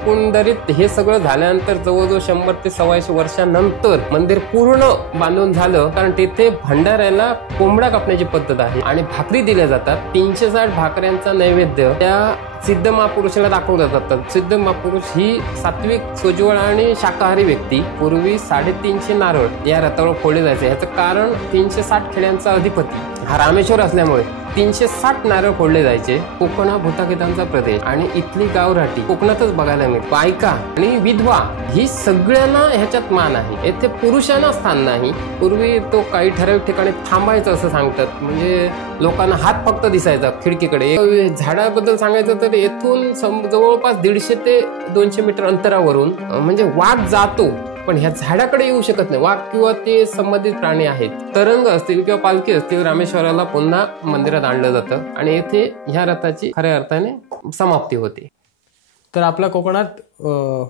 एकंदरीत हे सगळं झाल्यानंतर जवळजवळ 100 ते 125 वर्षांनंतर मंदिर पूर्ण बांधून झालं, कारण तेथे भंडाऱ्याला कोंबडा कापण्याची पद्धत आहे आणि भाकरी दिल्या जातात. 360 भाकऱ्यांचा नैवेद्य त्या सिद्ध महापुरुषाला दाखवलं जातं. सिद्ध महापुरुष ही सात्विक, सोज्वळ आणि शाकाहारी व्यक्ती. पूर्वी 350 नारळ या रथावर फोडले जायचे. याचं कारण 360 खेड्यांचा अधिपती हा रामेश्वर असल्यामुळे 360 नारळ फोडले जायचे. कोकण हा भूतागीतांचा प्रदेश आणि इथली गावराटी कोकणातच बघायला मिळते. बायका आणि विधवा ही सगळ्यांना ह्याच्यात मान आहे. येथे पुरुषांना स्थान नाही. पूर्वी तो काही ठराविक ठिकाणी थांबायचं असं सांगतात, म्हणजे लोकांना हात फक्त दिसायचा खिडकीकडे. झाडाबद्दल सांगायचं तर येथून जवळपास 150 ते 200 मीटर अंतरावरून म्हणजे वाघ जातो, पण ह्या झाडाकडे येऊ शकत नाही. वाघ किंवा ते संबंधित प्राणी आहेत. तरंग असतील किंवा पालखी असतील, रामेश्वराला पुन्हा मंदिरात आणलं जातं आणि येथे ह्या रथाची खऱ्या अर्थाने समाप्ती होते. तर आपल्या कोकणात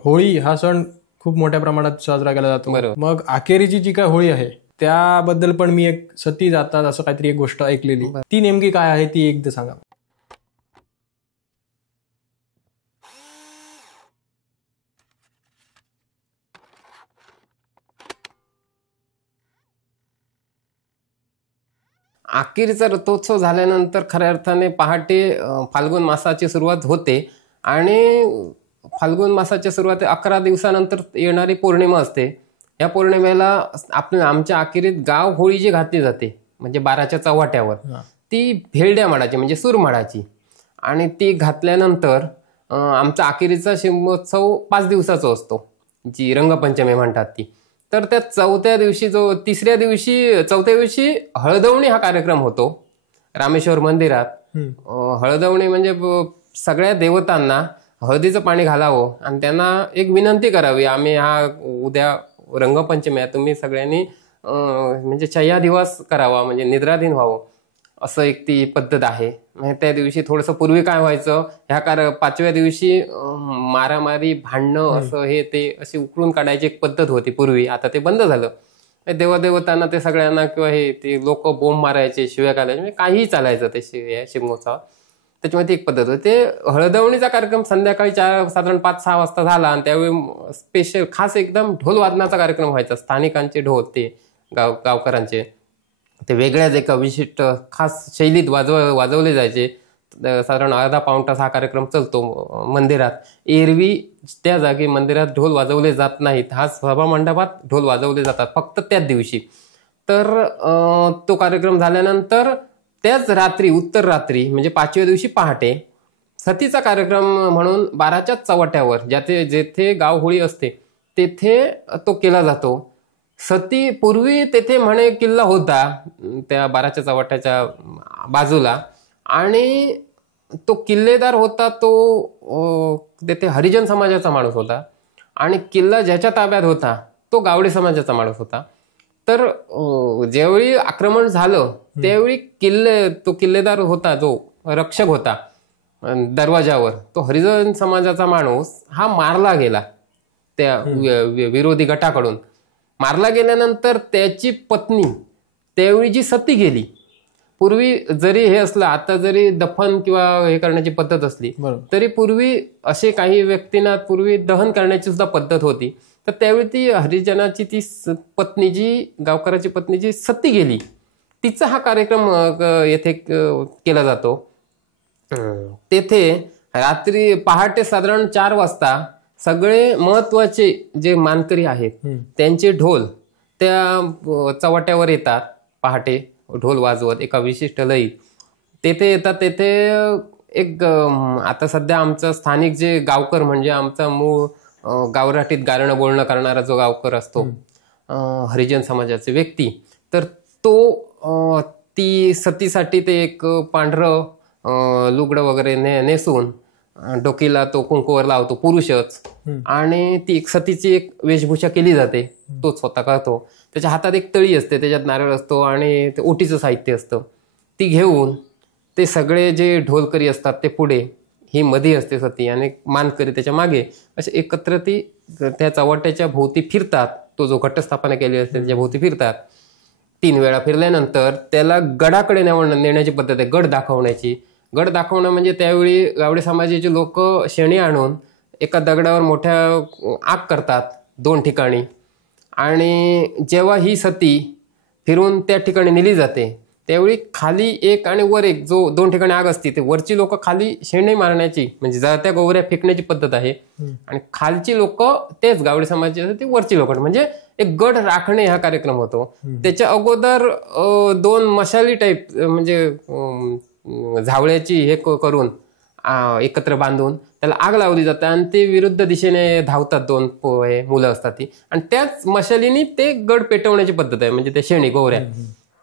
होळी हा सण खूप मोठ्या प्रमाणात साजरा केला जातो. मग अखेरीची जी काय होळी आहे त्याबद्दल पण मी एक सती जातात असं काहीतरी एक गोष्ट ऐकलेली, ती नेमकी काय आहे ती एकदा सांगा. अखेरीचा रथोत्सव झाल्यानंतर खऱ्या अर्थाने पहाटे फाल्गुन मासाची सुरुवात होते आणि फाल्गुन मासाच्या सुरुवाती 11 दिवसानंतर येणारी पौर्णिमा असते. या पौर्णिमेला आमच्या अखेरीत गाव होळी जी घातली जाते म्हणजे 12च्या चव्हाट्यावर, ती भेलड्या माडाची म्हणजे सूरमाडाची, आणि ती घातल्यानंतर आमचा अखेरीचा शिमगोत्सव 5 दिवसाचा असतो, जी रंगपंचमी म्हणतात ती. तर त्या चौथ्या दिवशी हळदवणी हा कार्यक्रम होतो रामेश्वर मंदिरात. हळदवणी म्हणजे सगळ्या देवतांना हळदीचं पाणी घालावं आणि त्यांना एक विनंती करावी, आम्ही हा उद्या रंगपंचमी आहे, तुम्ही सगळ्यांनी म्हणजे शय्यादिवास करावा, म्हणजे निद्राधीन व्हावं, असं एक ती पद्धत आहे. त्या दिवशी थोडंसं पूर्वी काय व्हायचं, ह्या 5व्या दिवशी मारामारी, भांडणं असं हे ते अशी उकळून काढायची एक पद्धत होती पूर्वी. आता ते बंद झालं. देवदेवतांना ते सगळ्यांना किंवा हे ते लोक बोंब मारायचे, शिव्या घालायचे, म्हणजे काहीही चालायचं ते शिमगोत्सव. त्याच्यामुळे ती एक पद्धत होती. ते हळदवणीचा कार्यक्रम संध्याकाळी साधारण 5-6 वाजता झाला आणि त्यावेळी स्पेशल खास एकदम ढोल वादनाचा कार्यक्रम व्हायचा. स्थानिकांचे ढोल, ते गावकरांचे ते वेगळ्याच एका विशिष्ट खास शैलीत वाजवले जायचे. साधारण अर्धा पाऊण तास हा कार्यक्रम चालतो मंदिरात. एरवी त्या जागी मंदिरात ढोल वाजवले जात नाहीत, हा सभा मंडपात ढोल वाजवले जातात फक्त त्याच दिवशी. तर तो कार्यक्रम झाल्यानंतर त्याच रात्री, उत्तर रात्री म्हणजे 5व्या दिवशी पहाटे सतीचा कार्यक्रम म्हणून 12च्या चव्हाट्यावर जेथे गाव होळी असते तेथे तो केला जातो. सती पूर्वी तेथे म्हणे किल्ला होता त्या 12च्या चव्हाट्याच्या बाजूला, आणि तो किल्लेदार होता तो तेथे हरिजन समाजाचा माणूस होता आणि किल्ला ज्याच्या ताब्यात होता तो गावडे समाजाचा माणूस होता. तर ज्यावेळी आक्रमण झालं त्यावेळी तो किल्लेदार होता, जो रक्षक होता दरवाजावर, तो हरिजन समाजाचा माणूस हा मारला गेला त्या विरोधी गटाकडून. मारला गेल्यानंतर त्याची पत्नी त्यावेळी जी सती गेली, पूर्वी जरी हे असलं, आता जरी दफन किंवा हे करण्याची पद्धत असली तरी पूर्वी असे काही व्यक्तींना पूर्वी दहन करण्याची सुद्धा पद्धत होती. तर त्यावेळी ती हरिजनाची ती पत्नी, जी गावकराची पत्नी जी सती गेली, तिचा हा कार्यक्रम येथे केला जातो. तेथे रात्री पहाटे साधारण 4 वाजता सगळे महत्वाचे जे मानकरी आहेत त्यांचे ढोल त्या चव्हाट्यावर येतात. पहाटे ढोल वाजवत एका विशिष्ट लयीत तेथे येतात. तेथे एक आता सध्या आमचं स्थानिक जे गावकर म्हणजे आमचा मूळ गावराटीत गारणं बोलणं करणारा जो गावकर असतो, हरिजन समाजाचे व्यक्ती, तर तो ती सतीसाठी ते एक पांढरं लुगडं वगैरे नेसून डोकीला तो कुंकूवर लावतो पुरुषच, आणि ती एक सतीची एक वेशभूषा केली जाते, तोच स्वतः करतो. त्याच्या हातात एक तळी असते, त्याच्यात नारळ असतो आणि ते ओटीचं साहित्य असतं. ती घेऊन ते सगळे जे ढोलकरी असतात ते पुढे, ही मध्ये असते सती आणि मानकरी त्याच्या मागे, असे एकत्र ती त्या चव्हाट्याच्या भोवती फिरतात. तो जो घटस्थापना केली असते त्याच्या भोवती फिरतात. 3 वेळा फिरल्यानंतर त्याला गडाकडे नेण्याची पद्धत आहे, गड दाखवण्याची. गड दाखवणं म्हणजे त्यावेळी गावडे समाजाचे लोक शेणी आणून एका दगडावर मोठ्या आग करतात 2 ठिकाणी, आणि जेव्हा ही सती फिरून त्या ठिकाणी नेली जाते त्यावेळी खाली एक आणि वर एक जो 2 ठिकाणी आग असते, ते वरची लोक खाली शेंडे मारण्याची म्हणजे जळत्या गोवऱ्या फेकण्याची पद्धत आहे, आणि खालची लोक तेच गावडे समाजाची असते ती वरची लोक, म्हणजे एक गड राखणे हा कार्यक्रम होतो. त्याच्या अगोदर 2 मशाली टाईप म्हणजे झावळ्याची हे करून एकत्र बांधून त्याला आग लावली जाते, आणि ते विरुद्ध दिशेने धावतात 2 मुलं असतात ती, आणि त्याच मशालीने ते गड पेटवण्याची पद्धत आहे, म्हणजे त्या शेणी गोवऱ्या,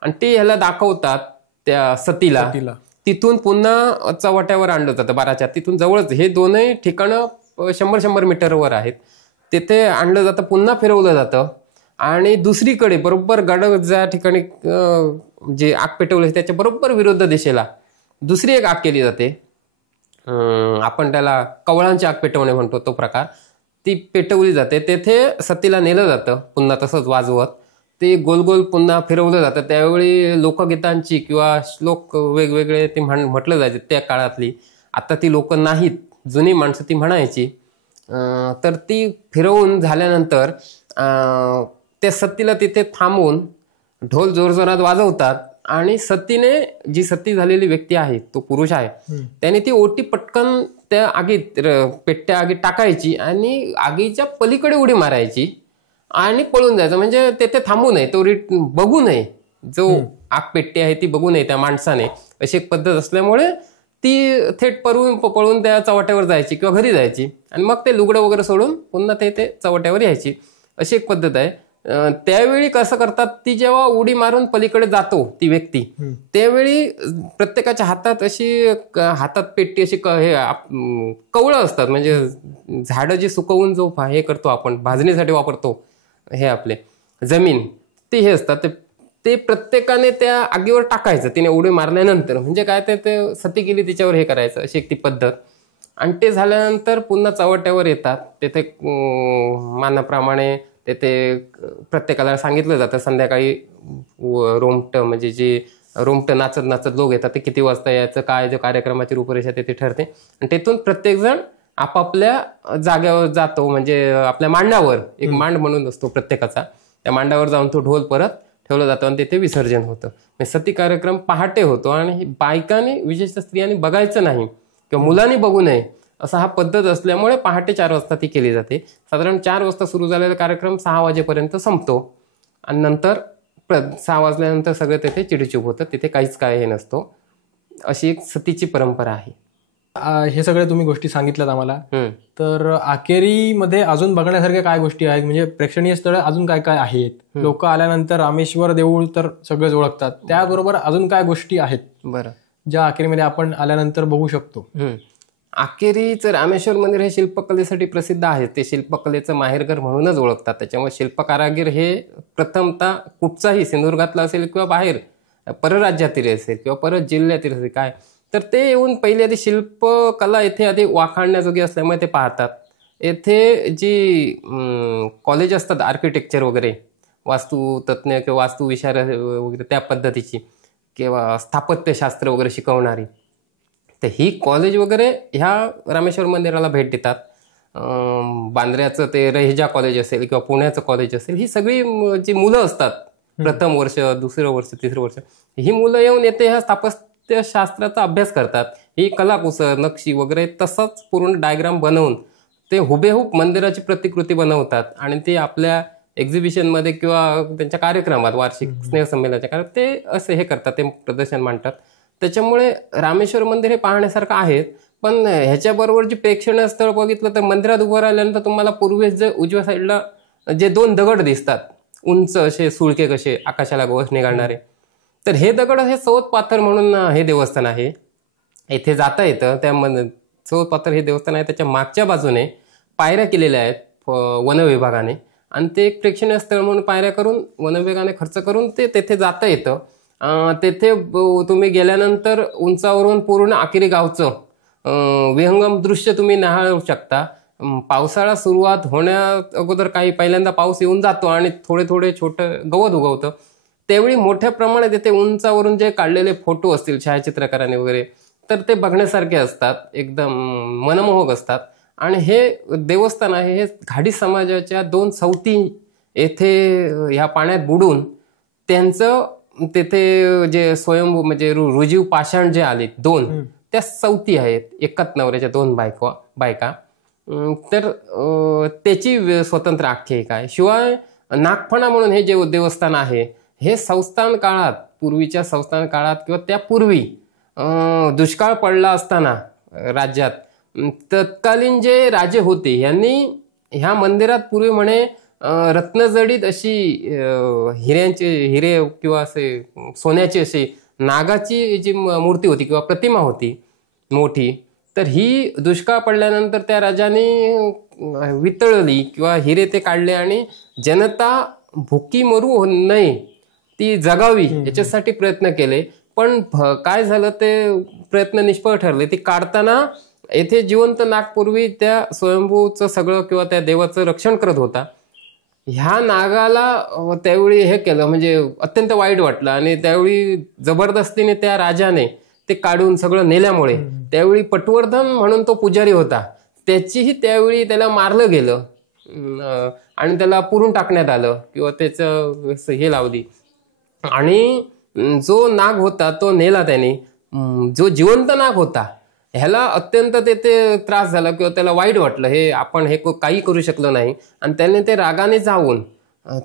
आणि ते ह्याला दाखवतात त्या सतीला. तिथून पुन्हा चव्हाट्यावर आणलं जातं 12च्या, तिथून जवळच हे 2ही ठिकाणं 100-100 मीटरवर आहेत. तिथे आणलं जातं, पुन्हा फिरवलं जातं, आणि दुसरीकडे बरोबर गड ज्या ठिकाणी जे आग पेटवलं त्याच्या बरोबर विरुद्ध दिशेला दुसरी एक आग केली जाते. आपण त्याला कवळांची आग पेटवणे म्हणतो तो प्रकार. ती पेटवली जाते, तेथे सतीला नेलं जातं पुन्हा तसंच वाजवत, ते गोल गोल पुन्हा फिरवलं जातं. त्यावेळी लोकगीतांची किंवा श्लोक वेगवेगळे ते म्हटलं जायचे त्या काळातली. आता ती लोक नाहीत, जुनी माणसं ती म्हणायची. तर ती फिरवून झाल्यानंतर त्या सतीला तिथे थांबवून ढोल जोरजोरात वाजवतात, आणि सतीने, जी सती झालेली व्यक्ती आहे तो पुरुष आहे, त्याने ती ओटी पटकन त्या आगीत पेटत्या आगीत टाकायची आणि आगीच्या पलीकडे उडी मारायची आणि पळून जायचं, म्हणजे तेथे थांबू नये, तो बघू नये, जो आग पेटते आहे ती बघू नये त्या माणसाने, अशी एक पद्धत असल्यामुळे ती थेट पळून त्या चव्हाट्यावर जायची किंवा घरी जायची, आणि मग ते लुगडं वगैरे सोडून पुन्हा ते चव्हाट्यावर यायची, अशी एक पद्धत आहे. त्यावेळी कसं करतात, ती जेव्हा उडी मारून पलीकडे जातो ती व्यक्ती, त्यावेळी प्रत्येकाच्या हातात अशी हातात पेटती अशी कवळं असतात, म्हणजे झाडं जी सुकवून जो हे करतो आपण भाजणीसाठी वापरतो हे आपले जमीन, ते हे असतात, ते प्रत्येकाने त्या आगीवर टाकायचं तिने उडी मारल्यानंतर, म्हणजे काय ते सती केली तिच्यावर हे करायचं, अशी एक ती पद्धत. आणि ते झाल्यानंतर पुन्हा चव्हाट्यावर येतात, तेथे मानाप्रमाणे तेथे प्रत्येकाला सांगितलं जातं संध्याकाळी रोमट, म्हणजे जे रोमट नाचत नाचत लोक येतात ते किती वाजता यायचं, काय जो कार्यक्रमाची रूपरेषा तेथे ठरते, आणि तेथून प्रत्येकजण आपापल्या जागेवर जातो, म्हणजे आपल्या मांडावर एक मांड म्हणून असतो प्रत्येकाचा, त्या मांडावर जाऊन तो ढोल परत ठेवलं जातो आणि तेथे विसर्जन होतं. सती कार्यक्रम पहाटे होतो, आणि बायकांनी विशेषतः स्त्रियांनी बघायचं नाही किंवा मुलांनी बघू नये असा हा पद्धत असल्यामुळे पहाटे 4 वाजता ती केली जाते. साधारण 4 वाजता सुरू झालेला कार्यक्रम 6 वाजेपर्यंत संपतो, आणि नंतर 6 वाजल्यानंतर सगळं तेथे चिडीचूप होतं, तिथे काहीच काय हे नसतो. अशी एक सतीची परंपरा आहे. हे सगळे तुम्ही गोष्टी सांगितल्यात आम्हाला. तर आकेरीमध्ये अजून बघण्यासारख्या काय गोष्टी आहेत, म्हणजे प्रेक्षणीय स्थळ अजून काय काय आहेत? लोक आल्यानंतर रामेश्वर देऊळ तर सगळेच ओळखतात, त्याबरोबर अजून काय गोष्टी आहेत बरं ज्या आकेरीमध्ये आपण आल्यानंतर बघू शकतो? आकेरीचं रामेश्वर मंदिर हे शिल्पकलेसाठी प्रसिद्ध आहे. ते शिल्पकलेचं माहेरघर म्हणूनच ओळखतात. त्याच्यामुळे शिल्पकारागीर हे प्रथमतः कुठचाही सिंधुदुर्गातला असेल किंवा बाहेर परराज्यातील असेल किंवा परत जिल्ह्यातील असेल काय, तर ते येऊन पहिली आधी शिल्पकला येथे आधी वाखाणण्याजोगी असल्यामुळे ते पाहतात. येथे जी कॉलेज असतात आर्किटेक्चर वगैरे, वास्तुतज्ञ किंवा वास्तुविशारद वगैरे त्या पद्धतीची किंवा स्थापत्यशास्त्र वगैरे शिकवणारी, तर ही कॉलेज वगैरे ह्या रामेश्वर मंदिराला भेट देतात. बांद्र्याचं ते रहेजा कॉलेज असेल किंवा पुण्याचं कॉलेज असेल, ही सगळी जी मुलं असतात, प्रथम वर्ष, दुसरं वर्ष, तिसरं वर्ष, ही मुलं येऊन येते ह्या स्थापत्यशास्त्राचा अभ्यास करतात. ही कलाकुसर, नक्षी वगैरे तसंच पूर्ण डायग्राम बनवून ते हुबेहूब मंदिराची प्रतिकृती बनवतात, आणि ते आपल्या एक्झिबिशनमध्ये किंवा त्यांच्या कार्यक्रमात, वार्षिक स्नेहसंमेलनाच्या कार्यक्रमात ते असे हे करतात, ते प्रदर्शन मांडतात. त्याच्यामुळे रामेश्वर मंदिर हे पाहण्यासारखं आहे. पण ह्याच्याबरोबर जे प्रेक्षणीय स्थळ बघितलं तर मंदिरात उभं राहिल्यानंतर तुम्हाला पूर्वेस जे उजव्या साईडला जे 2 दगड दिसतात, उंच असे सुळके कसे आकाशाला गोवस निघालणारे, तर हे दगड हे सौत पाथर म्हणून हे देवस्थान आहे. इथे जाता येतं. त्या सौत पाथर हे देवस्थान आहे, त्याच्या मागच्या बाजूने पायऱ्या केलेल्या आहेत वन विभागाने, आणि ते एक प्रेक्षणीय स्थळ म्हणून पायऱ्या करून वन विभागाने खर्च करून ते तेथे जाता येतं. तेथे तुम्ही गेल्यानंतर उंचावरून पूर्ण आकेरी गावचं विहंगम दृश्य तुम्ही न्याहाळू शकता. पावसाळा सुरुवात होण्या अगोदर काही पहिल्यांदा पाऊस येऊन जातो आणि थोडे थोडे छोटं गवत उगवतं, त्यावेळी मोठ्या प्रमाणात येथे उंचावरून जे काढलेले फोटो असतील छायाचित्रकारांनी वगैरे, तर ते बघण्यासारखे असतात, एकदम मनमोहक असतात. आणि हे देवस्थान आहे हे घाडी समाजाच्या 2 सवती येथे ह्या पाण्यात बुडून त्यांचं तेथे जे स्वयंभू म्हणजे रुजीव पाषाण जे आले 2 त्या सवती आहेत, एकाच नवऱ्याच्या 2 बायका. तर त्याची स्वतंत्र आख्यायिका आहे. शिवाय नागफणा म्हणून हे जे देवस्थान आहे हे संस्थान काळात, पूर्वीच्या संस्थान काळात किंवा त्यापूर्वी दुष्काळ पडला असताना राज्यात तत्कालीन जे राजे होते यांनी ह्या मंदिरात पूर्वी म्हणे रत्नजडित अशी हिरे किंवा असे सोन्याची अशी नागाची जी मूर्ती होती किंवा प्रतिमा होती मोठी, तर ही दुष्काळ पडल्यानंतर त्या राजाने वितळली किंवा हिरे ते काढले आणि जनता भुकी मरू नये ती जगावी याच्यासाठी प्रयत्न केले. पण काय झालं ते प्रयत्न निष्फळ ठरले. ती काढताना येथे जिवंत नागपूर्वी त्या स्वयंभूचं सगळं किंवा त्या देवाचं रक्षण करत होता. ह्या नागाला त्यावेळी हे केलं म्हणजे अत्यंत वाईट वाटलं आणि त्यावेळी जबरदस्तीने त्या राजाने ते काढून सगळं नेल्यामुळे त्यावेळी पटवर्धन म्हणून तो पुजारी होता त्याचीही त्यावेळी त्याला मारलं गेलं आणि त्याला पुरून टाकण्यात आलं किंवा त्याचं हे लावली आणि जो नाग होता तो नेला त्याने. जो जिवंत नाग होता ह्याला अत्यंत ते त्रास झाला किंवा त्याला वाईट वाटलं, हे आपण हे काही करू शकलो नाही आणि त्याने ते रागाने जाऊन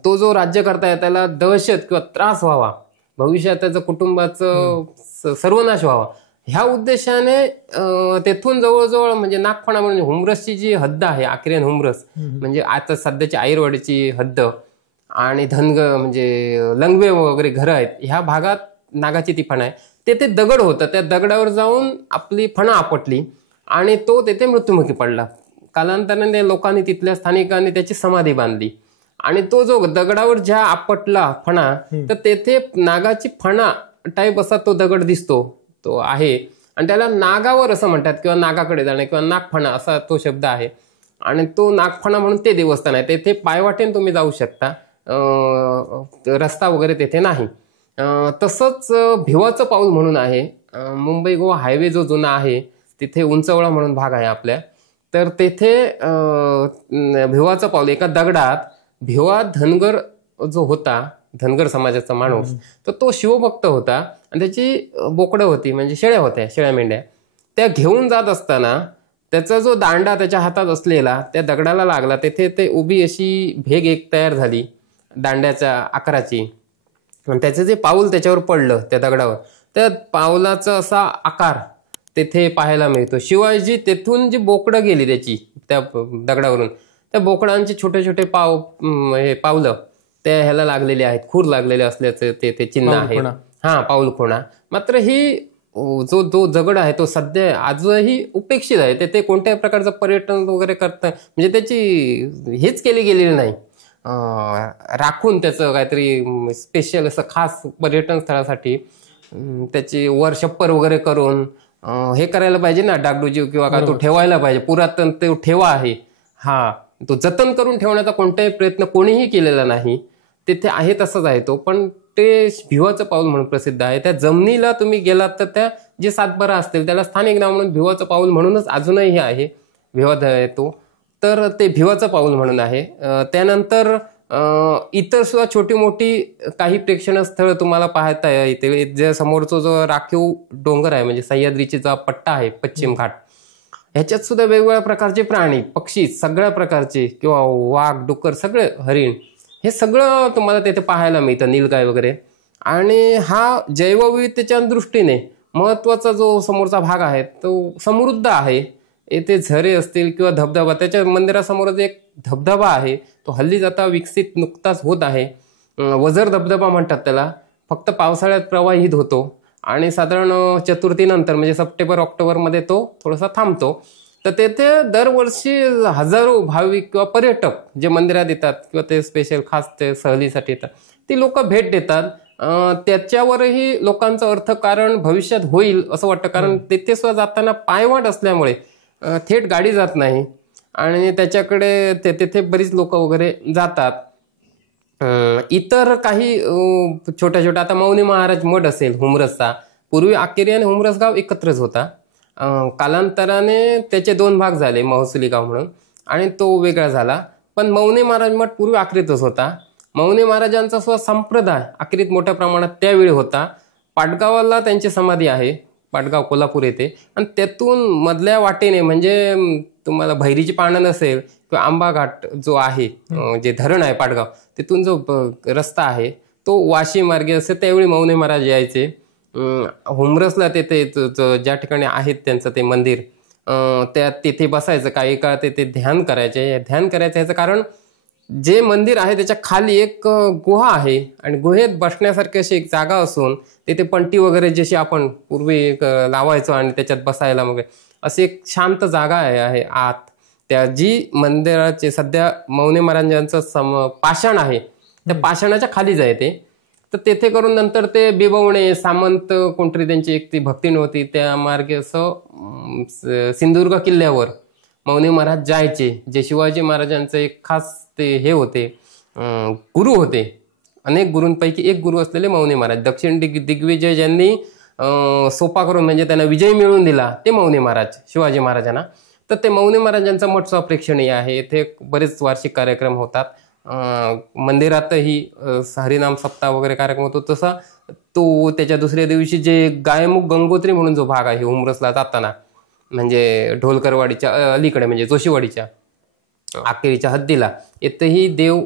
तो जो राज्यकर्ता आहे त्याला दहशत किंवा त्रास व्हावा, भविष्यात त्याचं कुटुंबाचं सर्वनाश व्हावा ह्या उद्देशाने तेथून जवळजवळ म्हणजे नागफणा म्हणजे हुमरसची जी हद्द आहे, आक्रेन हुमरस म्हणजे आता सध्याची आईरवाडीची हद्द आणि धनगर म्हणजे लंगवे वगैरे घरं आहेत ह्या भागात नागाची ती फणा आहे. तेथे दगड होता, त्या दगडावर जाऊन आपली फणा आपटली आणि तो तेथे मृत्युमुखी पडला. कालांतराने लोकांनी तिथल्या स्थानिकांनी त्याची समाधी बांधली आणि तो जो दगडावर ज्या आपटला फणा तर तेथे नागाची फणा टाईप असा तो दगड दिसतो, तो आहे आणि त्याला नागावर असं म्हणतात किंवा नागाकडे जाणे किंवा नागफणा असा तो शब्द आहे आणि तो नागफणा म्हणून ते देवस्थान आहे. तेथे पायवाटेने तुम्ही जाऊ शकता, रस्ता वगैरे तेथे नाही. तसंच भिवाचं पाऊल म्हणून आहे, मुंबई गोवा हायवे जो जुना आहे तिथे उंचवळा म्हणून भाग आहे आपल्या, तर तेथे भिवाचं पाऊल एका दगडात भिवा धनगर जो होता, धनगर समाजाचा माणूस, तर तो शिवभक्त होता आणि त्याची बोकडं होती म्हणजे शेळ्या होत्या, शेळ्या मेंढ्या, त्या घेऊन जात असताना त्याचा जो दांडा त्याच्या हातात असलेला त्या दगडाला लागला. तेथे ते उभी अशी भेग एक तयार झाली दांड्याच्या आकाराची आणि त्याचं जे पाऊल त्याच्यावर पडलं त्या दगडावर, त्या पाऊलाचा असा आकार तेथे पाहायला मिळतो. शिवाय जी तेथून जी बोकडं गेली त्याची त्या दगडावरून, त्या बोकडांचे छोटे छोटे पावलं त्या ह्याला लागलेले आहेत, खूर लागलेले असल्याचं ते चिन्ह आहे. हा, पाऊल खुणा. मात्र ही जो दगड आहे तो सध्या आजही उपेक्षित आहे. ते कोणत्याही प्रकारचं पर्यटन वगैरे करतं म्हणजे त्याची हेच केली गेलेली नाही, राखून त्याचं काहीतरी स्पेशल असं खास पर्यटन स्थळासाठी त्याची वर छप्पर वगैरे करून हे करायला पाहिजे ना, डागडुजी किंवा का तो ठेवायला पाहिजे. पुरातन तो ठेवा आहे, हा तो जतन करून ठेवण्याचा कोणताही प्रयत्न कोणीही केलेला नाही. तिथे आहे तसंच आहे तो, पण ते भिवाचं पाऊल म्हणून प्रसिद्ध आहे. त्या जमिनीला तुम्ही गेलात तर त्या जे सातबारा असतील त्याला स्थानिक नाव म्हणून भिवाचं पाऊल म्हणूनच अजूनही आहे, भिवा येतो, तर ते भिवाचं पाऊल म्हणून आहे. त्यानंतर इतर सुद्धा छोटी मोठी काही प्रेक्षणीय स्थळ तुम्हाला पाहता येते. जे समोरचा जो राखीव डोंगर आहे म्हणजे सह्याद्रीचा जो पट्टा आहे पश्चिम घाट, ह्याच्यात सुद्धा वेगवेगळ्या प्रकारचे प्राणी पक्षी सगळ्या प्रकारचे किंवा वाघ डुक्कर सगळे हरिण हे सगळं तुम्हाला तिथे पाहायला मिळतं, नीलगाय वगैरे. आणि हा जैवविविधतेच्या दृष्टीने महत्वाचा जो समोरचा भाग आहे तो समृद्ध आहे. येथे झरे असतील किंवा धबधबा, त्याच्या मंदिरासमोरच एक धबधबा आहे, तो हल्लीच आता विकसित नुकताच होत आहे. वझर धबधबा म्हणतात त्याला. फक्त पावसाळ्यात प्रवाहित होतो आणि साधारण चतुर्थीनंतर म्हणजे सप्टेंबर ऑक्टोबरमध्ये तो थोडासा थांबतो. तर तेथे दरवर्षी हजारो भाविक किंवा पर्यटक जे मंदिरात येतात किंवा ते स्पेशल खास ते सहलीसाठी येतात ती लोक भेट देतात. त्याच्यावरही लोकांचं अर्थकारण भविष्यात होईल असं वाटतं, कारण तेथे सुद्धा जाताना पायवाट असल्यामुळे थेट गाडी जात नाही आणि त्याच्याकडे तेथे बरीच लोक वगैरे जातात. इतर काही छोट्या छोट्या आता मौनी महाराज मठ असेल हुमरसचा, पूर्वी आकेरी आणि हुमरस गाव एकत्रच होता कालांतराने त्याचे 2 भाग झाले, महसुली गाव म्हणून, आणि तो वेगळा झाला. पण मौनी महाराज मठ पूर्वी आक्रीतच होता. मौनी महाराजांचा संप्रदाय आक्रीत मोठ्या प्रमाणात त्यावेळी होता. पाटगावाला त्यांची समाधी आहे, पाटगाव कोल्हापूर येथे. आणि त्यातून मधल्या वाटेने म्हणजे तुम्हाला भैरीची पाणं नसेल किंवा आंबा घाट जो आहे, जे धरण आहे पाटगाव, तिथून जो रस्ता आहे तो वाशी मार्गे असे त्यावेळी मौनी महाराज यायचे. हुमरसला तेथे ज्या ठिकाणी आहेत त्यांचं ते मंदिर, तिथे बसायचं, काही काळ ते ध्यान करायचे. ध्यान करायचं याचं कारण जे मंदिर आहे त्याच्या खाली एक गुहा आहे आणि गुहेत बसण्यासारखी अशी एक जागा असून तिथे पंटी वगैरे जशी आपण पूर्वी लावायचो आणि त्याच्यात बसायला वगैरे अशी एक शांत जागा आहे आत. त्या जी मंदिराचे सध्या मौनी महाराजांचं पाषाण आहे त्या पाषाणाच्या खाली जाय ते. तर तेथे करून नंतर ते बिबवणे सामंत कोणतरी त्यांची एक ती भक्ती नव्हती, त्या मार्गे असं सिंधुदुर्ग किल्ल्यावर मौनी महाराज जायचे. जे शिवाजी महाराजांचं एक खास ते हे होते, गुरु होते. अनेक गुरूंपैकी एक गुरु असलेले मौनी महाराज. दक्षिण दिग्विजय ज्यांनी सोपा करून म्हणजे त्यांना विजय मिळवून दिला ते मौनी महाराज शिवाजी महाराजांना. तर ते मौनी महाराजांचा मठ प्रेक्षणीय आहे. इथे बरेच वार्षिक कार्यक्रम होतात. मंदिरातही हरिनाम सप्ताह वगैरे कार्यक्रम होतो. तसा तो त्याच्या दुसऱ्या दिवशी जे गायमुख गंगोत्री म्हणून जो भाग आहे हुमरसला जाताना, म्हणजे ढोलकरवाडीच्या अलीकडे म्हणजे जोशीवाडीच्या आखेरीच्या हद्दीला, इथेही देव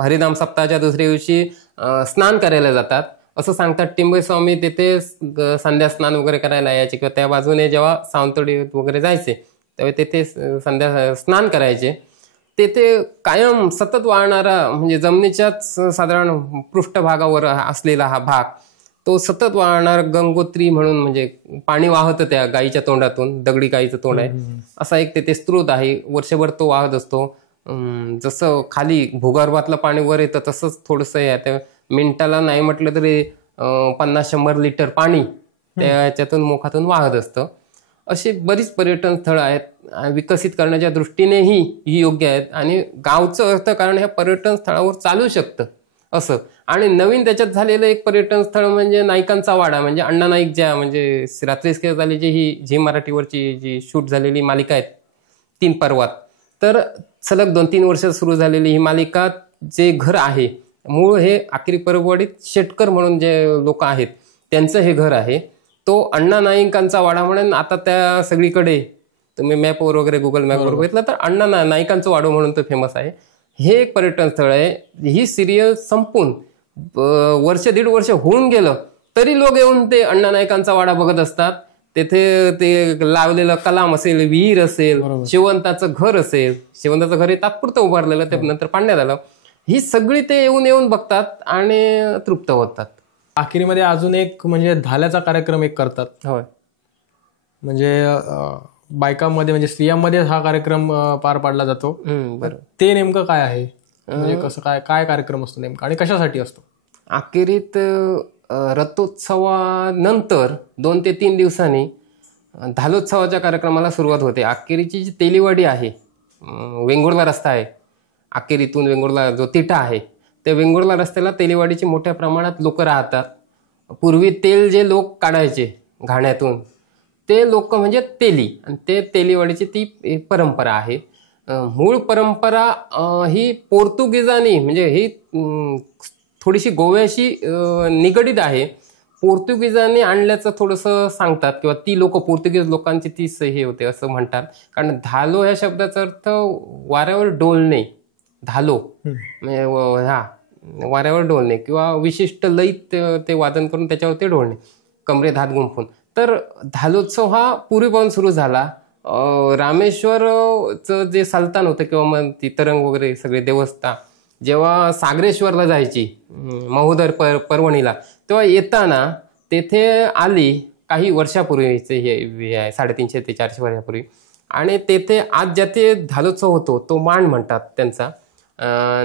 हरिनाम सप्ताहाच्या दुसऱ्या दिवशी स्नान करायला जातात असं सांगतात. टिंबे स्वामी तिथे संध्या स्नान वगैरे करायला यायचे किंवा त्या बाजूने जेव्हा सावंतवाडी वगैरे जायचे तेव्हा तिथे संध्या स्नान करायचे. तेथे कायम सतत वाहणारा म्हणजे जमिनीच्याच साधारण पृष्ठभागावर असलेला हा भाग, तो सतत वाहणारा गंगोत्री म्हणून म्हणजे पाणी वाहतं त्या गायीच्या तोंडातून, दगडी गायीचं तोंड आहे असा एक तेथे स्रोत आहे. वर्षभर तो वाहत असतो. जसं खाली भूगर्भातलं पाणी वर येतं तसंच थोडंसं आहे. मिनिटाला नाही म्हटलं तरी 50-100 लिटर पाणी त्याच्यातून मुखातून वाहत असतं. अशी बरीच पर्यटन स्थळं आहेत. विकसित करण्याच्या दृष्टीनेही ही योग्य आहेत आणि गावचं अर्थकारण ह्या पर्यटन स्थळावर चालू शकतं असं. आणि नवीन त्याच्यात झालेलं एक पर्यटन स्थळ म्हणजे नाईकांचा वाडा, म्हणजे अण्णा नाईक ज्या म्हणजे रात्रीच खेळ झाली ही झी मराठीवरची जी शूट झालेली मालिका आहे 3 पर्वात, तर सलग 2-3 वर्ष सुरू झालेली ही मालिका, जे घर आहे मूळ हे आखरी परबवाडीत शेटकर म्हणून जे लोक आहेत त्यांचं हे घर आहे. तो अण्णा नाईकांचा वाडा म्हणून आता त्या सगळीकडे तुम्ही मॅपवर वगैरे गुगल मॅपवर बघितलं तर अण्णा नाईकांचं वाडो म्हणून तो फेमस आहे. हे एक पर्यटन स्थळ आहे. ही सिरियल संपून 1-1.5 वर्ष होऊन गेलं तरी लोक येऊन ते अण्णा नाईकांचा वाडा बघत असतात. तेथे ते लावलेलं कलाम असेल, विहीर असेल, शेवंताचं घर असेल. शेवंताचं घर हे तात्पुरतं उभारलेलं, ते नंतर पाडण्यात आलं. ही सगळी ते येऊन बघतात आणि तृप्त होतात. आखरीमध्ये अजून एक म्हणजे धाल्याचा कार्यक्रम एक करतात. होय, म्हणजे बायकांमध्ये म्हणजे स्त्रियांमध्ये हा कार्यक्रम पार पाडला जातो. बरोबर. ते नेमकं काय आहे, म्हणजे कसं काय कार्यक्रम असतो नेमका आणि कशासाठी असतो? अखेरीत रथोत्सवानंतर 2 ते 3 दिवसांनी धालोत्सवाच्या कार्यक्रमाला सुरुवात होते. अखेरीची जी तेलीवाडी आहे, वेंगुर्ला रस्ता आहे, अखेरीतून वेंगुर्ला जो तिठा आहे, त्या वेंगुर्ला रस्त्याला तेलीवाडीची मोठ्या प्रमाणात लोक राहतात. पूर्वी तेल जे लोक काढायचे घाण्यातून ते लोक म्हणजे तेली, आणि ते तेलीवाडीची ती परंपरा आहे. मूळ परंपरा ही पोर्तुगीजांनी म्हणजे ही थोडीशी गोव्याशी निगडीत आहे. पोर्तुगीजांनी आणल्याचं थोडंसं सांगतात किंवा ती लोक पोर्तुगीज लोकांची ती हे होते असं म्हणतात. कारण धालो ह्या शब्दाचा अर्थ वाऱ्यावर डोलणे, धालो म्हणजे वाऱ्यावर डोलणे किंवा विशिष्ट लयीत ते वादन करून त्याच्यावरती डोलणे, कमरेत हात गुंफून. तर धालोत्सव हा पूर्वीपासून सुरू झाला. रामेश्वरचं जे सल्तान होतं किंवा मग ती तरंग वगैरे सगळे देवस्थान जेव्हा सागरेश्वरला जायची महोदर पर्वणीला, तेव्हा येताना तेथे आली काही वर्षापूर्वीचे हे आहे, 350 ते 400 वर्षापूर्वी. आणि तेथे आज ज्या ते धालोत्सव होतो तो मांड म्हणतात त्यांचा,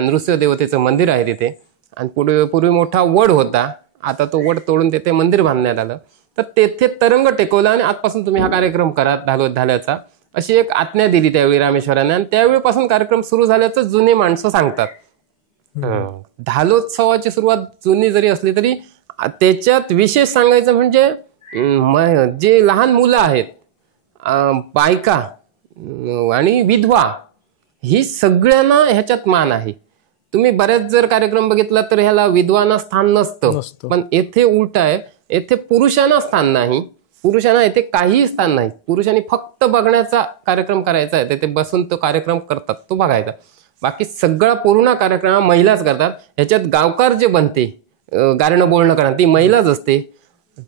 नृसिंहदेवतेचं मंदिर आहे तिथे. आणि पूर्वी मोठा वड होता, आता तो वड तोडून तेथे मंदिर बांधण्यात आलं. तर तेथे तरंग टेकवला आणि आजपासून तुम्ही हा कार्यक्रम करा धाल्याचा, अशी एक आज्ञा दिली त्यावेळी रामेश्वराने. आणि त्यावेळीपासून कार्यक्रम सुरू झाल्याचं जुने माणसं सांगतात. धालोत्सवाची सुरुवात जुनी जरी असली तरी त्याच्यात विशेष सांगायचं म्हणजे जे लहान मुलं आहेत, बायका आणि विधवा, ही सगळ्यांना ह्याच्यात मान आहे. तुम्ही बऱ्याच जर कार्यक्रम बघितला तर ह्याला विधवांना स्थान नसतं, पण येथे उलट आहे. येथे पुरुषांना स्थान नाही, पुरुषांना येथे काहीही स्थान नाही. पुरुषांनी फक्त बघण्याचा कार्यक्रम करायचा आहे, तिथे बसून तो कार्यक्रम करतात, तो बघायचा. बाकी सगळा पूर्ण कार्यक्रम महिलाच करतात. ह्याच्यात गावकार जे बनते, गारणं बोलणं करणार, ती महिलाच असते.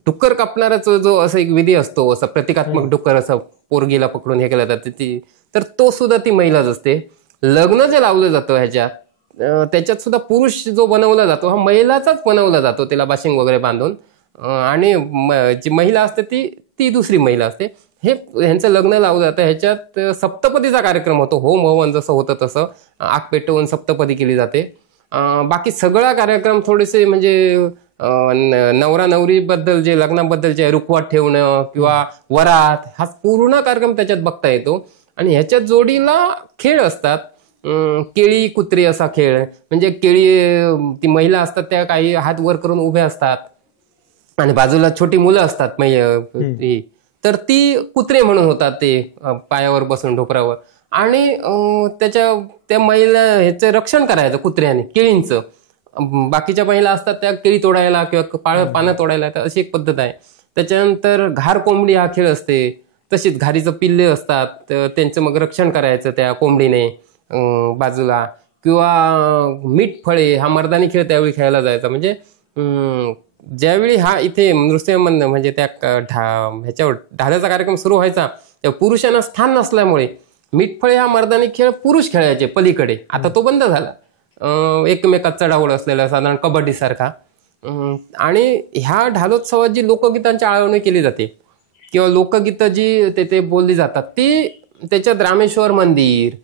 डुक्कर कापणाराचा जो असा एक विधी असतो, असं प्रतिकात्मक डुक्कर असं पोरगीला पकडून हे केलं जातं, तर तो सुद्धा ती महिलाच असते. लग्न जे लावलं जातं ह्याच्यात, त्याच्यात सुद्धा पुरुष जो बनवला जातो हा महिलाचाच बनवला जातो, तिला बाशिंग वगैरे बांधून. आणि जी महिला असते ती दुसरी महिला असते. ह्यांचं लग्न लावलं जातं. ह्याच्यात सप्तपदीचा कार्यक्रम होतो, होम हवन जसं होतं तसं आग पेटवून सप्तपदी केली जाते. बाकी सगळा कार्यक्रम थोडेसे म्हणजे नवरा नवरी बद्दल जे लग्नाबद्दल जे रुखवात ठेवणं किंवा वरात, हा पूर्ण कार्यक्रम त्याच्यात बघता येतो. आणि ह्याच्यात जोडीला खेळ असतात, केळी कुत्री असा खेळ. म्हणजे केळी, ती महिला असतात त्या काही हात वर करून उभ्या असतात आणि बाजूला छोटी मुलं असतात, तर ती कुत्रे म्हणून होतात, ते पायावर बसून ढोपरावर. आणि त्या महिला ह्याचं रक्षण करायचं कुत्र्याने, केळींचं. बाकीच्या महिला असतात त्या केळी तोडायला किंवा पानं तोडायला, अशी एक पद्धत आहे. त्याच्यानंतर घार कोंबडी हा खेळ असते. तशीच घारीचं पिल्ले असतात, त्यांचं मग रक्षण करायचं त्या कोंबडीने बाजूला. किंवा मीठ फळे हा मर्दानी खेळ त्यावेळी खेळला जायचा. म्हणजे ज्यावेळी हा इथे नृसिंहमंद म्हणजे त्या ह्याच्यावर ढाल्याचा कार्यक्रम सुरू व्हायचा, त्या पुरुषांना स्थान नसल्यामुळे मीठफळे हा मर्दानी खेळ पुरुष खेळायचे पलीकडे. आता तो बंद झाला, एकमेकात चढाओढ असलेला साधारण कबड्डी सारखा. आणि ह्या ढालोत्सवात जी लोकगीतांची आळवणी केली जाते किंवा लोकगीतं जी तेथे बोलली जातात, ती त्याच्यात रामेश्वर मंदिर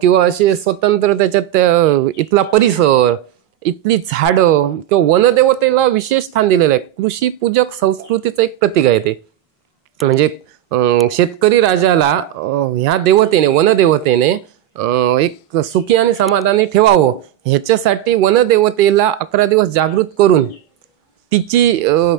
किंवा असे स्वतंत्र त्याच्यात इथला परिसर, इथली झाडं किंवा वनदेवतेला विशेष स्थान दिलेलं आहे. कृषी पूजक संस्कृतीचं एक प्रतीक आहे ते. म्हणजे शेतकरी राजाला ह्या देवतेने, वनदेवतेने एक सुखी आणि समाधानी ठेवावं, ह्याच्यासाठी वनदेवतेला 11 दिवस जागृत करून तिची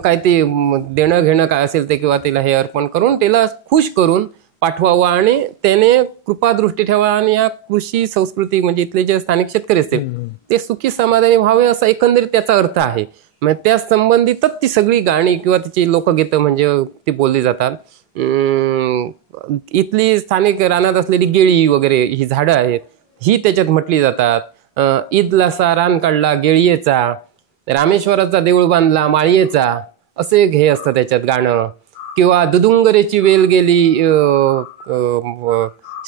काय ते देणं घेणं काय असेल ते किंवा तिला हे अर्पण करून तिला खुश करून पाठवावं आणि त्याने कृपादृष्टी ठेवा आणि या कृषी संस्कृती म्हणजे इथले जे स्थानिक शेतकरी असतील ते सुखी समाधानी व्हावे, असा एकंदरीत त्याचा अर्थ आहे. मग त्या संबंधितच ती सगळी गाणी किंवा तिची लोकगीतं म्हणजे ती बोलली जातात. इथली स्थानिक रानात असलेली गेळी वगैरे ही झाडं आहेत, ही त्याच्यात म्हटली जातात. ईदलासा रान काढला गेळीचा, रामेश्वराचा देऊळ बांधला माळीचा, असे हे असतं त्याच्यात गाणं. किंवा दुदुंगरेची वेल गेली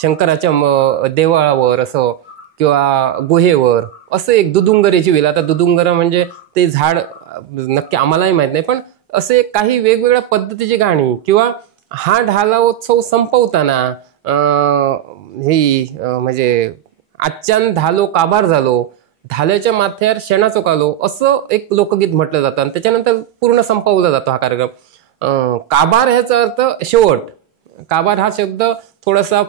शंकराच्या देवळावर असं किंवा गुहेवर, असं एक दुदुंगरेची वेल. आता दुदुंगर म्हणजे ते झाड नक्की आम्हालाही माहित नाही, पण असे काही वेगवेगळ्या पद्धतीची गाणी. किंवा हा ढालोत्सव संपवताना ही म्हणजे आजच्यान धालो काबार झालो, ढाल्याच्या माथ्यावर शेणा चोकालो, असं एक लोकगीत म्हटलं जातं आणि त्याच्यानंतर पूर्ण संपवला जातो हा कार्यक्रम. काबार ह्याचा अर्थ शेवट. काबार हा शब्द थोडासा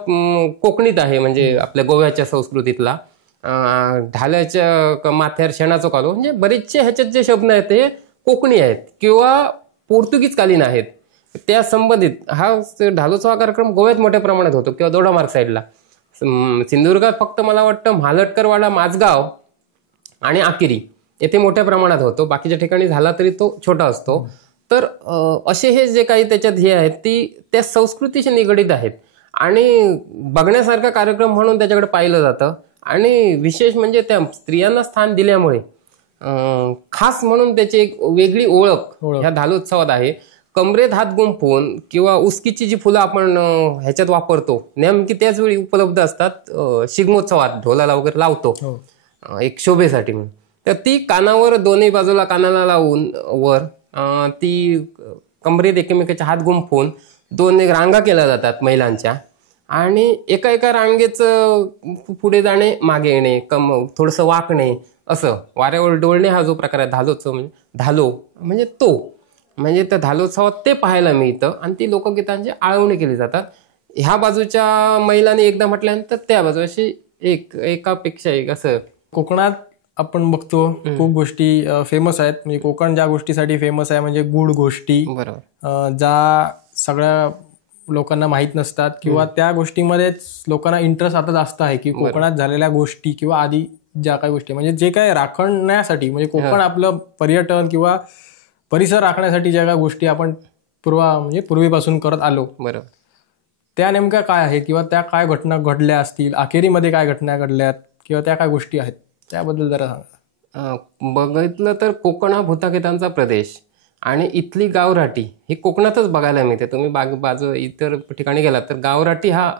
कोकणीत आहे, म्हणजे आपल्या गोव्याच्या संस्कृतीतला. ढाल्याच्या माथ्यावर शेणा चोकालो म्हणजे बरेचसे ह्याच्यात जे शब्द आहेत ते कोकणी आहेत किंवा पोर्तुगीज कालीन आहेत. त्या संबंधित हा ढालोत्सव हा कार्यक्रम गोव्यात मोठ्या प्रमाणात होतो किंवा दोडामार्ग साईडला. सिंधुदुर्गात फक्त मला वाटतं म्हालटकरवाडा, माझगाव आणि आकेरी येथे मोठ्या प्रमाणात होतो. बाकीच्या ठिकाणी झाला तरी तो छोटा असतो. तर असे हे जे काही त्याच्यात हे आहेत ती त्या संस्कृतीशी निगडीत आहेत आणि बघण्यासारखा कार्यक्रम म्हणून त्याच्याकडे पाहिलं जातं. आणि विशेष म्हणजे त्या स्त्रियांना स्थान दिल्यामुळे खास म्हणून त्याची एक वेगळी ओळख ह्या ढालोत्सवात आहे. कमरेत हात गुंफून किंवा उस्कीची जी फुलं आपण ह्याच्यात वापरतो नेमकी त्याच वेळी उपलब्ध असतात शिगमोत्सवात ढोलाला वगैरे लावतो एक शोभेसाठी म्हणून. तर ती कानावर दोन्ही बाजूला कानाला लावून वर ती कमरेत एकमेकाच्या हात गुंफून 2 रांगा केल्या जातात महिलांच्या आणि एका रांगेचं पुढे जाणे मागे येणे थोडंसं वाकणे असं वाऱ्यावर डोलणे हा जो प्रकार आहे ढालोत्सव म्हणजे ढालो म्हणजे तो म्हणजे त्या ढालोत्सवात ते पाहायला मिळतं आणि ती लोकगीतांची आळवणी केली जातात. ह्या बाजूच्या महिलांनी एकदा म्हटल्यानंतर त्या बाजू अशी एकापेक्षा एक असं. कोकणात आपण बघतो खूप गोष्टी फेमस आहेत. म्हणजे कोकण ज्या गोष्टीसाठी फेमस आहे म्हणजे गूढ गोष्टी, ज्या सगळ्या लोकांना माहित नसतात किंवा त्या गोष्टीमध्येच लोकांना इंटरेस्ट आता जास्त आहे की कोकणात झालेल्या गोष्टी किंवा आधी ज्या काही गोष्टी म्हणजे जे काय राखण्यासाठी म्हणजे कोकण आपलं पर्यटन किंवा परिसर राखण्यासाठी ज्या काही गोष्टी आपण पूर्वीपासून करत आलो, बरोबर, त्या नेमक्या काय आहे किंवा त्या काय घटना घडल्या असतील, अखेरीमध्ये काय घटना घडल्यात किंवा त्या काय गोष्टी आहेत त्याबद्दल जरा सांगा. बघितलं तर कोकण हा भूताखेतांचा प्रदेश आणि इथली गावराटी ही कोकणातच बघायला मिळते. तुम्ही बाजू इतर ठिकाणी गेलात तर गावराटी हा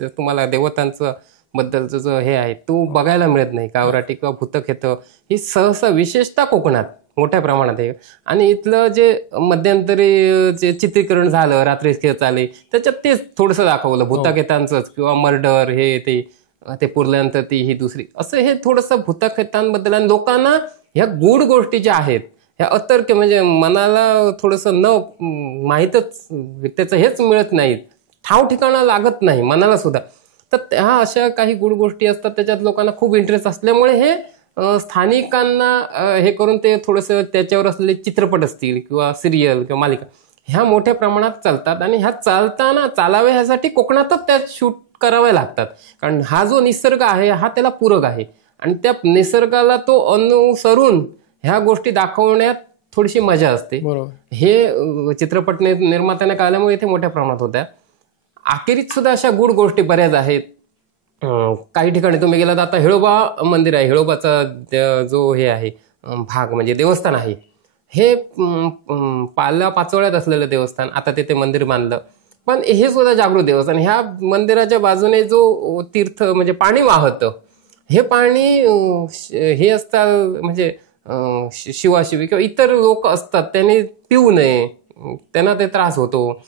तुम्हाला देवतांचं बद्दलचं जो हे आहे तो बघायला मिळत नाही. गावराटी किंवा भूतखेत ही सहसा विशेषतः कोकणात मोठ्या प्रमाणात आहे. आणि इथलं जे मध्यंतरी जे चित्रीकरण झालं, रात्री खेळ चाले, त्याच्यात तेच थोडंसं दाखवलं भूताखेतांचंच किंवा मर्डर हे ते पुरल्यानंतर ती ही दुसरी, असं हे थोडंसं भूतखेतांबद्दल. आणि लोकांना ह्या गूढ गोष्टी ज्या आहेत ह्या अतर्क म्हणजे मनाला थोडंसं न माहीतच त्याचं हेच मिळत नाही, ठाव ठिकाणा लागत नाही मनाला सुद्धा. तर ह्या अशा काही गूढ गोष्टी असतात त्याच्यात लोकांना खूप इंटरेस्ट असल्यामुळे हे स्थानिकांना हे करून ते थोडंसं त्याच्यावर असलेले चित्रपट असतील किंवा सिरियल किंवा मालिका ह्या मोठ्या प्रमाणात चालतात. आणि ह्या चालाव्या ह्यासाठी कोकणातच त्या शूट कराव्या लागतात. कारण हा जो निसर्ग आहे हा त्याला पूरक आहे आणि त्या निसर्गाला तो अनुसरून ह्या गोष्टी दाखवण्यात थोडीशी मजा असते. हे चित्रपट निर्मात्यांना कळल्यामुळे इथे मोठ्या प्रमाणात होत्या. अखेरीत सुद्धा अशा गूढ गोष्टी बऱ्याच आहेत. काही ठिकाणी तुम्ही गेलात, आता हेळोबा मंदिर आहे, हेळोबाचा जो हे आहे भाग म्हणजे देवस्थान आहे, हे पाचोळ्यात असलेलं देवस्थान, आता तिथे मंदिर बांधलं. पण हे सुद्धा जागृत देवस्थान. ह्या मंदिराच्या बाजूने जो तीर्थ म्हणजे पाणी वाहतं, हे पाणी हे असतात म्हणजे शिवाशिवी किंवा इतर लोक असतात त्यांनी पिऊ नये, त्यांना ते त्रास होतो.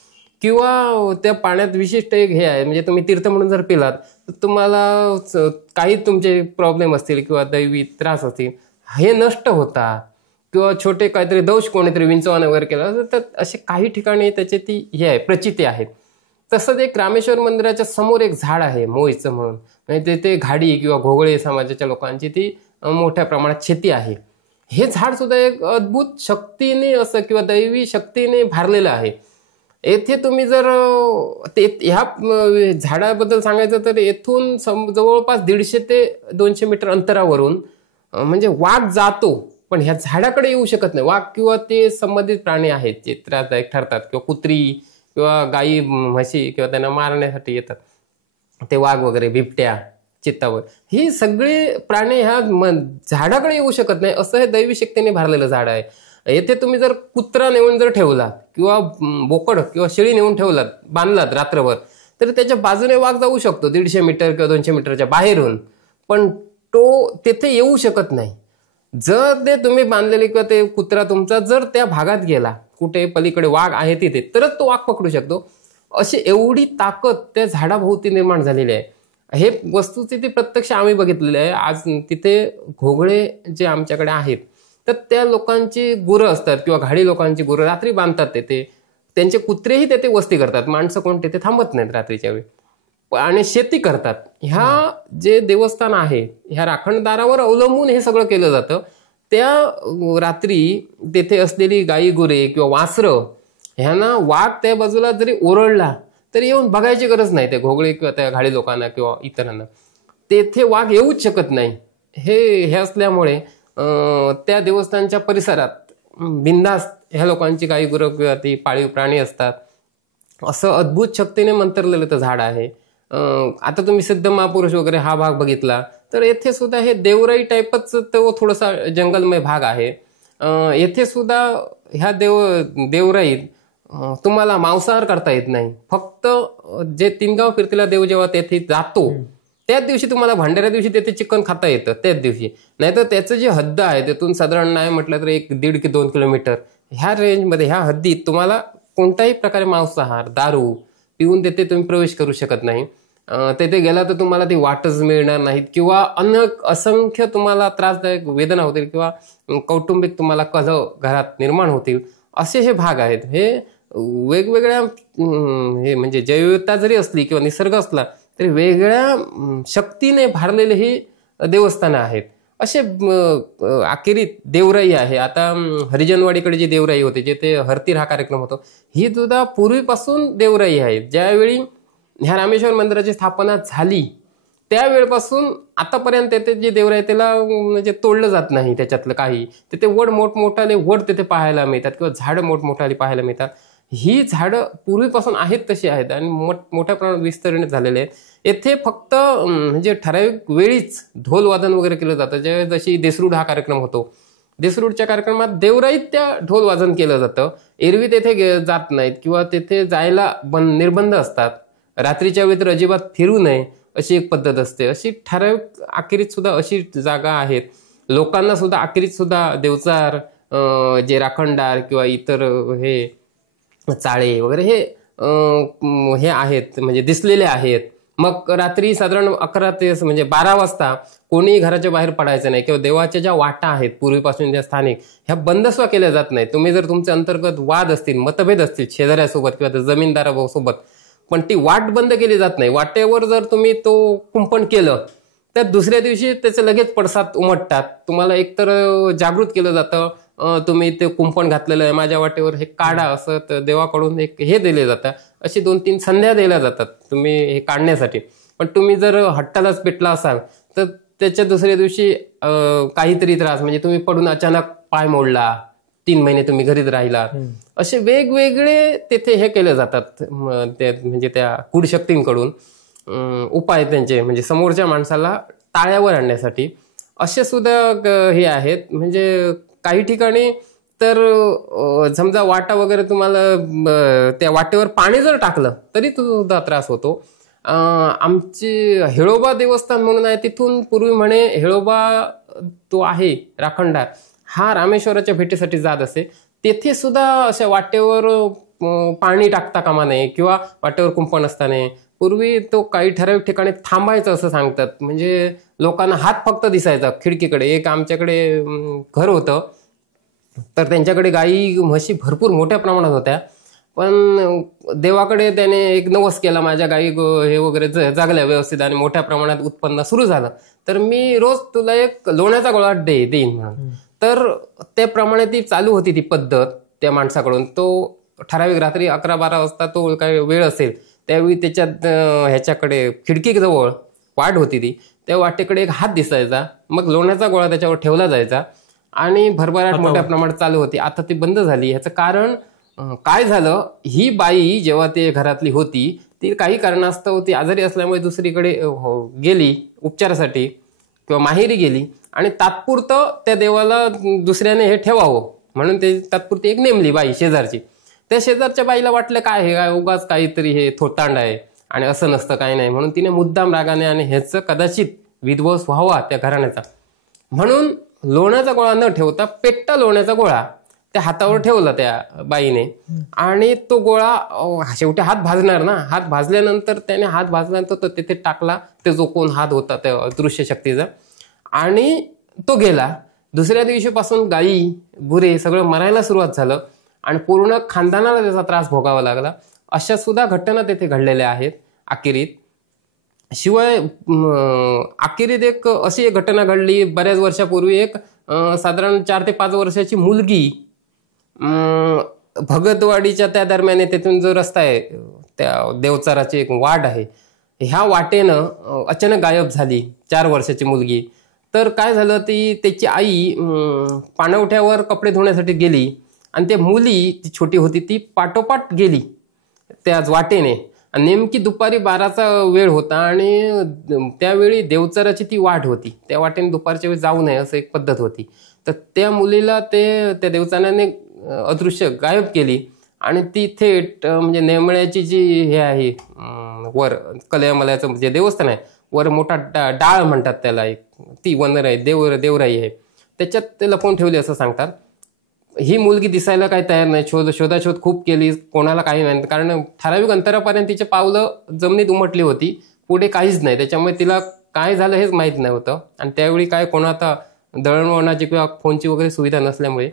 किंवा त्या पाण्यात विशिष्ट एक हे आहे म्हणजे तुम्ही तीर्थ म्हणून जर पिलात तर तुम्हाला काही तुमचे प्रॉब्लेम असतील किंवा दैवी त्रास असतील हे नष्ट होतात. किंवा छोटे काहीतरी दोष कोणीतरी विंचवाने वगैरे केला तर असे काही ठिकाणी त्याचे ती हे आहे प्रचिती आहेत. तसंच एक रामेश्वर मंदिराच्या समोर एक झाड आहे मोईचं म्हणून, म्हणजे ते घाडी किंवा घोगळे समाजाच्या लोकांची ती मोठ्या प्रमाणात शेती आहे. हे झाड सुद्धा एक अद्भुत शक्तीने असं किंवा दैवी शक्तीने भारलेलं आहे. येथे तुम्ही जर ह्या झाडाबद्दल सांगायचं तर येथून जवळपास 150 ते 200 मीटर अंतरावरून म्हणजे वाघ जातो पण ह्या झाडाकडे येऊ शकत नाही. वाघ किंवा ते संबंधित प्राणी आहेत जे त्रासदायक ठरतात किंवा कुत्री किंवा गायी म्हशी किंवा त्यांना मारण्यासाठी येतात ते वाघ वगैरे, बिबट्या, चित्तावर, ही सगळे प्राणी ह्या झाडाकडे येऊ शकत नाही. असं हे दैवी शक्तीने भरलेलं झाड आहे. येथे तुम्ही जर कुत्रा नेऊन जर ठेवला किंवा बोकड किंवा शेळी नेऊन ठेवलात, बांधलात रात्रभर, तर त्याच्या बाजूने वाघ जाऊ शकतो 150 मीटर किंवा 200 मीटरच्या बाहेरून, पण तो तेथे येऊ शकत नाही. जर ते तुम्ही बांधलेले किंवा ते कुत्रा तुमचा जर त्या भागात गेला, कुठे पलीकडे वाघ आहे तिथे, तरच तो वाघ पकडू शकतो. अशी एवढी ताकद त्या झाडाभोवती निर्माण झालेली आहे. हे वस्तुस्थिती प्रत्यक्ष आम्ही बघितलेली आहे. आज तिथे घोगळे जे आमच्याकडे आहेत तर त्या लोकांची गुरं असतात किंवा घाडी लोकांची गुरं रात्री बांधतात तिथे, त्यांचे कुत्रेही तिथे वस्ती करतात. माणसं कोण तिथे थांबत नाहीत रात्रीच्या वेळी आणि शेती करतात. ह्या जे देवस्थान आहे ह्या राखणदारावर अवलंबून हे सगळं केलं जातं. त्या रात्री तेथे असलेली गाई गुरे किंवा वासरं ह्यांना वाघ त्या बाजूला जरी ओरडला तरी येऊन बघायची गरज नाही. ते घोगळे किंवा त्या घाडी लोकांना किंवा इतरांना तेथे वाघ येऊच शकत नाही. हे असल्यामुळे त्या देवस्थानच्या परिसरात बिनधास्त ह्या लोकांची गाई गुरं किंवा ती पाळीव प्राणी असतात. असं अद्भुत शक्तीने मंत्रलेलं ते झाड आहे. आता तुम्ही सिद्ध महापुरुष वगैरे हा भाग बघितला तर येथे सुद्धा हे देवराई टाईपच तो थोडासा जंगलमय भाग आहे. येथे सुद्धा ह्या देवराईत तुम्हाला मांसाहार करता येत नाही. फक्त जे 3 गाव फिरतीला देव जेव्हा तेथे जातो त्याच दिवशी तुम्हाला भंडाऱ्या दिवशी तेथे चिकन खाता येतं त्याच दिवशी. नाहीतर त्याचं जे हद्द आहे त्यातून साधारण नाही म्हटलं तर 1-1.5 की 2 किलोमीटर ह्या रेंजमध्ये ह्या हद्दीत तुम्हाला कोणत्याही प्रकारे मांसाहार, दारू पिऊन तिथे तुम्ही प्रवेश करू शकत नाही. तेथे गेला तर तुम्हाला ती वाटच मिळणार नाहीत किंवा असंख्य तुम्हाला त्रासदायक वेदना होतील किंवा कौटुंबिक तुम्हाला कलह घरात निर्माण होतील. असे हे भाग आहेत. हे वेगवेगळ्या हे म्हणजे जैवविविधता जरी असली किंवा निसर्ग असला तरी वेगळ्या शक्तीने भारलेले ही देवस्थानं आहेत. असे अखेरीत देवराई आहे. आता हरिजनवाडीकडे जी देवराई होती, जे ते हरतीर हा कार्यक्रम होतो, ही सुद्धा पूर्वीपासून देवराई आहे. ज्यावेळी ह्या रामेश्वर मंदिराची स्थापना झाली त्यावेळपासून आतापर्यंत तेथे जे देवराई त्याला म्हणजे तोडलं जात नाही त्याच्यातलं काही. तिथे वड मोठमोठाले वड तिथे पाहायला मिळतात किंवा झाडं मोठमोठाली पाहायला मिळतात. ही झाडं पूर्वीपासून आहेत तशी आहेत आणि मोठ्या प्रमाणात विस्तीर्ण झालेले आहेत. येथे फक्त म्हणजे ठराविक वेळीच ढोल वादन वगैरे केलं जातं. जशी देसरूड हा कार्यक्रम होतो, देसरूडच्या कार्यक्रमात देवराईत त्या ढोल वादन केलं जातं. एरवी तेथे जात नाहीत किंवा तेथे जायला निर्बंध असतात. रात्रीच्या वेळी तर अजिबात फिरू नये अशी एक पद्धत असते. अशी ठराविक अखेरीत सुद्धा अशी जागा आहेत. लोकांना सुद्धा अखेरीत सुद्धा देवचार, जे राखणदार किंवा इतर हे चाळे वगैरे हे आहेत म्हणजे दिसलेले आहेत. मग रात्री साधारण 11 ते म्हणजे 12 वाजता कोणी घराच्या बाहेर पडायचं नाही किंवा देवाच्या ज्या वाटा आहेत पूर्वीपासून ज्या स्थानिक, ह्या बंदस्वा केल्या जात नाही. तुम्ही जर तुमचे अंतर्गत वाद असतील, मतभेद असतील शेजाऱ्यासोबत किंवा जमीनदारासोबत, पण ती वाट बंद केली जात नाही. वाटेवर जर तुम्ही तो कुंपण केलं तर दुसऱ्या दिवशी त्याचे लगेच पडसाद उमटतात. तुम्हाला एकतर जागृत केलं जातं, तुम्ही ते कुंपण घातलेलं आहे माझ्या वाटेवर, हे काढा, असं देवाकडून एक हे दिले जातं. अशी 2-3 संध्या दिल्या जातात तुम्ही हे काढण्यासाठी. पण तुम्ही जर हट्टालाच पेटला असाल तर त्याच्या दुसऱ्या दिवशी काहीतरी त्रास, म्हणजे तुम्ही पडून अचानक पाय मोडला, 3 महिने तुम्ही घरीच राहिला, असे वेगवेगळे तेथे हे केले जातात. म्हणजे त्या कुडशक्तींकडून उपाय त्यांचे, म्हणजे समोरच्या माणसाला टाळ्यावर आणण्यासाठी असे सुद्धा हे आहेत. म्हणजे काही ठिकाणी तर समजा वाटा वगैरे तुम्हाला त्या वाटेवर पाणी जर टाकलं तरी सुद्धा त्रास होतो. आमची हेळोबा देवस्थान म्हणून आहे, तिथून पूर्वी म्हणे हेळोबा तो आहे राखणदार, हा रामेश्वराच्या भेटीसाठी जात असे. तेथे सुद्धा अशा वाटेवर पाणी टाकता कामा नये किंवा वाटेवर कुंपण असता नये. पूर्वी तो काही ठराविक ठिकाणी थांबायचं असं सांगतात. म्हणजे लोकांना हात फक्त दिसायचा खिडकीकडे. एक आमच्याकडे घर होतं, तर त्यांच्याकडे गाई म्हशी भरपूर मोठ्या प्रमाणात होत्या. पण देवाकडे त्याने एक नवस केला, माझ्या गाई हे वगैरे जागल्या व्यवस्थित आणि मोठ्या प्रमाणात उत्पन्न सुरू झालं तर मी रोज तुला एक लोण्याचा गोळा देईन म्हणून. तर त्याप्रमाणे ती चालू होती ती पद्धत त्या माणसाकडून. तो ठराविक रात्री 11-12 वाजता तो काही वेळ असेल त्यावेळी त्याच्यात ह्याच्याकडे खिडकीजवळ वाट होती ती, त्या वाटेकडे एक हात दिसायचा. मग लोण्याचा गोळा त्याच्यावर ठेवला जायचा आणि भरभराट मोठ्या प्रमाणात चालू होती. आता ती बंद झाली. ह्याचं कारण काय झालं, ही बाई जेव्हा ते घरातली होती ती काही कारणास्तव ती आजारी असल्यामुळे दुसरीकडे गेली उपचारासाठी किंवा माहेरी गेली आणि तात्पुरतं त्या देवाला दुसऱ्याने हे ठेवावं म्हणून ते तात्पुरती एक नेमली बाई शेजारची. त्या शेजारच्या बाईला वाटलं काय हे काय उगाच काहीतरी हे थोतांड आहे आणि असं नसतं काही नाही, म्हणून तिने मुद्दाम रागाने आणि ह्याचं कदाचित विध्वंस व्हावा त्या घराण्याचा म्हणून लोण्याचा गोळा न ठेवता पेट्टा लोण्याचा गोळा त्या हातावर ठेवला त्या बाईने. आणि तो गोळा शेवटी हात भाजणार ना, हात भाजल्यानंतर त्याने हात भाजल्यानंतर तो तिथे टाकला, ते जो कोण हात होता त्या दृश्य शक्तीचा, आणि तो गेला. दुसऱ्या दिवशीपासून गाई गुरे सगळं मरायला सुरुवात झालं आणि पूर्ण खानदानाला त्याचा त्रास भोगावा लागला. अशा सुद्धा घटना तेथे घडलेल्या आहेत अखेरीत. शिवाय अखेरीत एक अशी एक घटना घडली बऱ्याच वर्षापूर्वी. एक साधारण 4 ते 5 वर्षाची मुलगी भगतवाडीच्या त्या दरम्यान तिथून जो रस्ता आहे त्या देवचाराची एक वाट आहे, ह्या वाटेनं अचानक गायब झाली 4 वर्षाची मुलगी. तर काय झालं, ती त्याची आई पाणवठ्यावर कपडे धुण्यासाठी गेली आणि त्या मुली ती छोटी होती ती पाठोपाठ गेली त्याच वाटेने. नेमकी दुपारी 12चा वेळ होता आणि त्यावेळी देवचाराची ती वाट होती, त्या वाटेने दुपारच्या वेळी जाऊ नये असं एक पद्धत होती. तर त्या मुलीला त्या देवचाराने अदृश्य गायब केली आणि ती थेट म्हणजे नेमळ्याची जी हे आहे वर कलयामलयाचं जे देवस्थान आहे, वर मोठा डाळ म्हणतात त्याला, एक ती वनर आहे देवराई आहे, त्याच्यात ते लपवून ठेवली असं सांगतात. ही मुलगी दिसायला काही तयार नाही. शोधाशोध खूप केली, कोणाला काही नाही, कारण ठराविक अंतरापर्यंत तिचे पावलं जमिनीत उमटली होती, पुढे काहीच नाही. त्याच्यामुळे तिला काय झालं हेच माहीत नव्हतं. आणि त्यावेळी काय कोणाचा दळणवळणाची किंवा फोनची वगैरे सुविधा नसल्यामुळे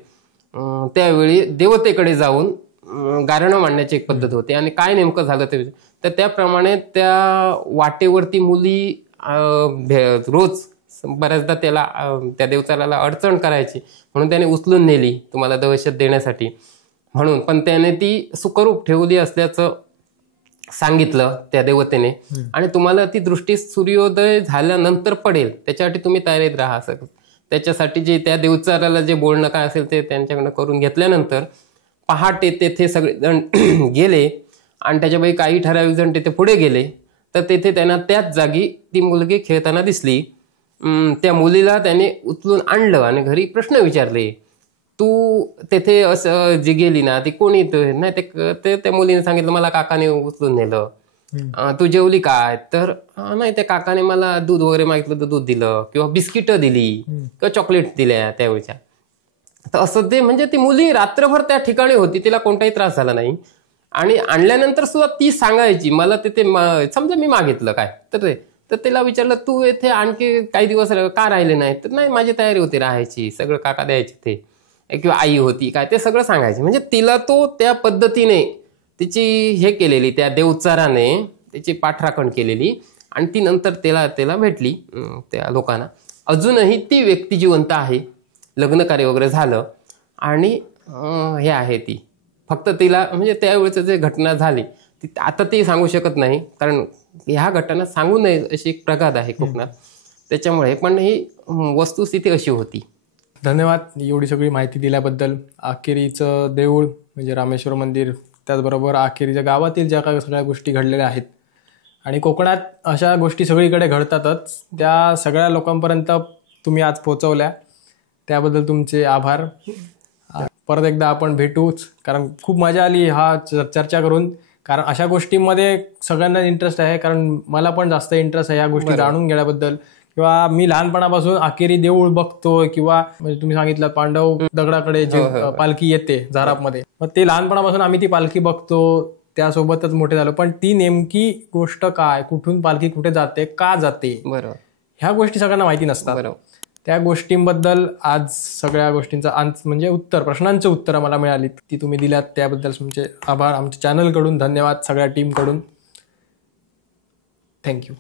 त्यावेळी देवतेकडे जाऊन गारणं मांडण्याची एक पद्धत होती. आणि काय नेमकं झालं ते, तर त्याप्रमाणे त्या वाटेवरती मुली रोज बऱ्याचदा त्याला त्या देवचाराला अडचण करायची म्हणून त्याने उचलून नेली तुम्हाला दहशत देण्यासाठी म्हणून, पण त्याने ती सुखरूप ठेवली असल्याचं सांगितलं त्या देवतेने आणि तुम्हाला ती दृष्टी सूर्योदय झाल्यानंतर पडेल त्याच्यासाठी तुम्ही तयारीत राहा. त्याच्यासाठी जे त्या देवचाराला जे बोलणं काय असेल ते त्यांच्याकडनं करून घेतल्यानंतर पहाटे तेथे सगळेजण गेले आणि त्याच्यापैकी काही ठराविक जण तिथे पुढे गेले तर तेथे त्यांना त्याच जागी ती मुलगी खेळताना दिसली. त्या मुलीला त्याने उचलून आणलं आणि घरी प्रश्न विचारले, तू तेथे असं जी गेली ना ती कोणी नाही ते त्या मुलीने सांगितलं मला काकाने उचलून नेलं. तू जेवली काय तर नाही त्या काकाने मला दूध वगैरे मागितलं तर दूध दिलं किंवा बिस्किटं दिली किंवा चॉकलेट दिल्या त्यावेळच्या. तर असं ते म्हणजे ती मुली रात्रभर त्या ठिकाणी होती, तिला कोणताही त्रास झाला नाही आणि आणल्यानंतर सुद्धा ती सांगायची मला तिथे समजा मी मागितलं काय तर तिला विचारलं तू येथे आणखी काही दिवस का राहिले नाही तर नाही माझी तयारी होती राहायची, सगळं काका द्यायचे ते किंवा आई होती काय ते सगळं सांगायचे. म्हणजे तिला तो त्या पद्धतीने तिची हे केलेली त्या देवचाराने त्याची पाठराखण केलेली आणि ती नंतर त्याला भेटली त्या लोकांना. अजूनही ती व्यक्ती जिवंत आहे, लग्न कार्य वगैरे झालं आणि हे आहे ती फक्त तिला म्हणजे त्यावेळेचं जे घटना झाली ती आता ती सांगू शकत नाही कारण ह्या घटना सांगू नये अशी एक प्रघात आहे कोकणात त्याच्यामुळे, पण ही वस्तुस्थिती अशी होती. धन्यवाद एवढी सगळी माहिती दिल्याबद्दल. आकेरीचं देऊळ म्हणजे रामेश्वर मंदिर, त्याचबरोबर आकेरीच्या गावातील ज्या काही सगळ्या गोष्टी घडलेल्या आहेत आणि कोकणात अशा गोष्टी सगळीकडे घडतातच, त्या सगळ्या लोकांपर्यंत तुम्ही आज पोहोचवल्या त्याबद्दल तुमचे आभार. परत एकदा आपण भेटूच कारण खूप मजा आली हा चर्चा करून, कारण अशा गोष्टींमध्ये सगळ्यांना इंटरेस्ट आहे, कारण मला पण जास्त इंटरेस्ट आहे या गोष्टी जाणून घेण्याबद्दल. किंवा मी लहानपणापासून आकेरी देऊळ बघतोय किंवा म्हणजे तुम्ही सांगितलं पांडव दगडाकडे जे पालखी येते झारापमध्ये, मग ते लहानपणापासून आम्ही ती पालखी बघतो, त्यासोबतच मोठे झालो. पण ती नेमकी गोष्ट काय, कुठून पालखी कुठे जाते, का जाते, बरोबर ह्या गोष्टी सगळ्यांना माहिती नसतात. बरोबर. त्या गोष्टींबद्दल आज सगळ्या गोष्टींचं म्हणजे प्रश्नांचं उत्तरं मला मिळाली ती तुम्ही दिल्यात त्याबद्दल तुमचे आभार. आमच्या चॅनलकडून धन्यवाद, सगळ्या टीमकडून थँक्यू.